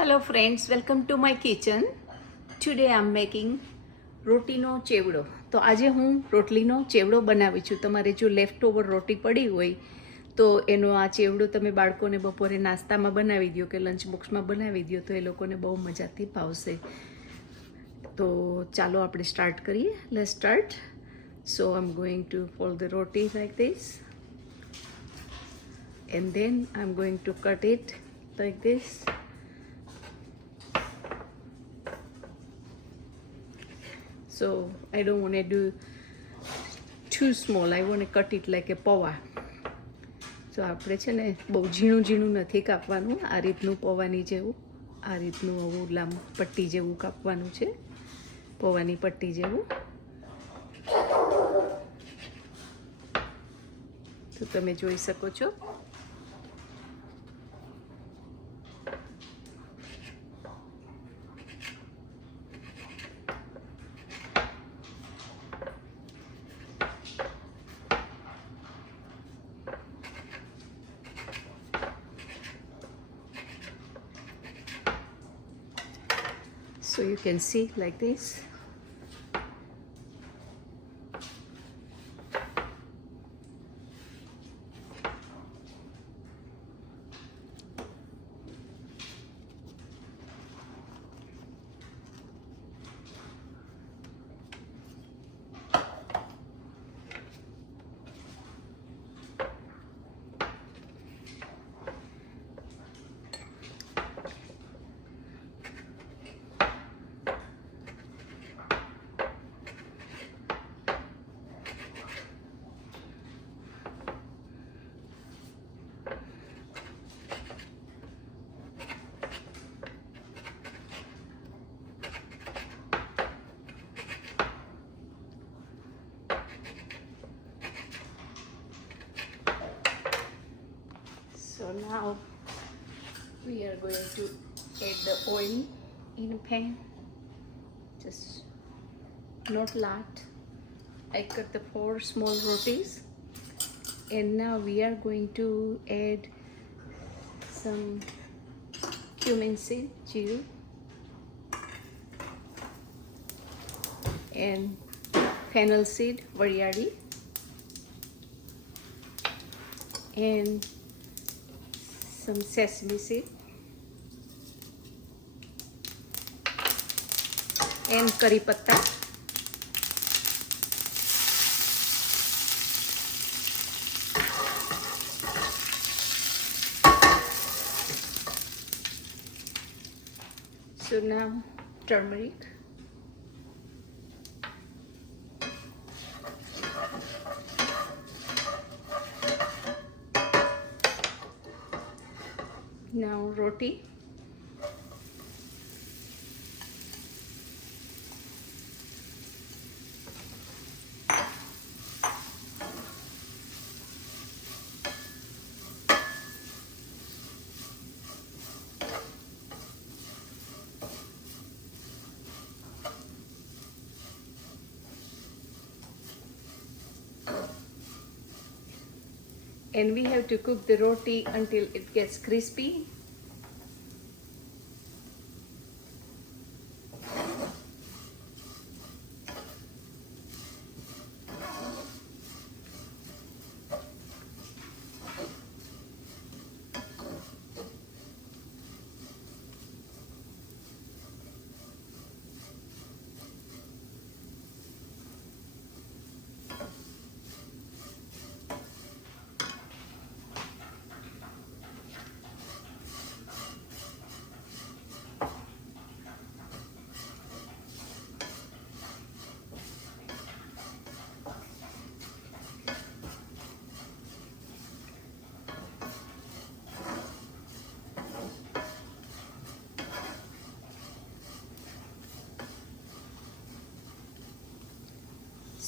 Hello friends, welcome to my kitchen. Today I'm making રોટીનો ચેવડો. તો આજે હું રોટલીનો ચેવડો બનાવી છું. તમારે જો લેફ્ટ ઓવર રોટી પડી હોય તો એનો આ ચેવડો તમે બાળકોને બપોરે નાસ્તામાં બનાવી દો કે લંચ બોક્સમાં બનાવી દો તો એ લોકોને બહુ મજાથી ભાવશે. તો ચાલો આપણે સ્ટાર્ટ કરીએ. Let's start. So I'm going to fold the roti like this and then I'm going to cut it like this. So I don't want to do too small. I want to cut it like a pauva. So આપણે છે ને બહુ ઝીણું ઝીણું નથી કાપવાનું. આ રીતનું પૌવાની જેવું, આ રીતનું આવું લાંબુ પટ્ટી જેવું કાપવાનું છે, પૌવાની પટ્ટી જેવું. તો તમે જોઈ શકો છો. So you can see like this. So now we are going to add the oil in a pan, just not lot. I cut the 4 small rotis and now we are going to add some cumin seed, jeera, and fennel seed, variadi, and some sesame seed and curry patta. So now turmeric, now roti, and we have to cook the roti until it gets crispy.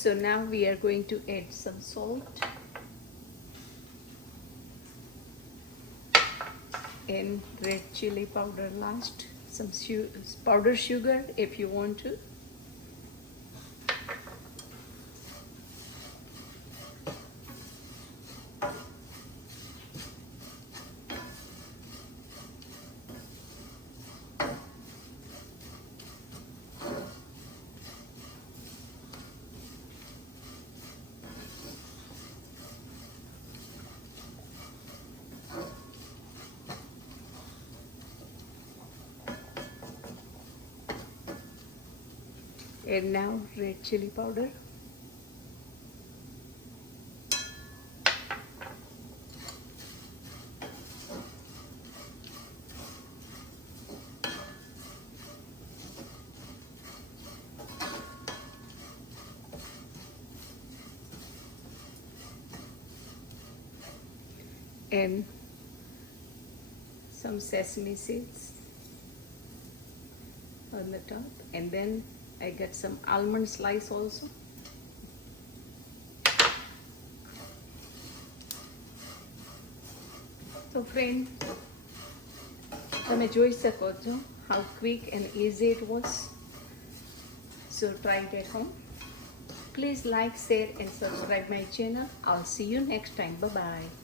So now we are going to add some salt and red chili powder last, some powdered sugar if you want to. And now red chili powder. And some sesame seeds on the top, and then I get some almond slice also. So friend, તમે જોઈ શકો છો how quick and easy it was. So try it at home. Please like, share and subscribe my channel. I'll see you next time. Bye bye.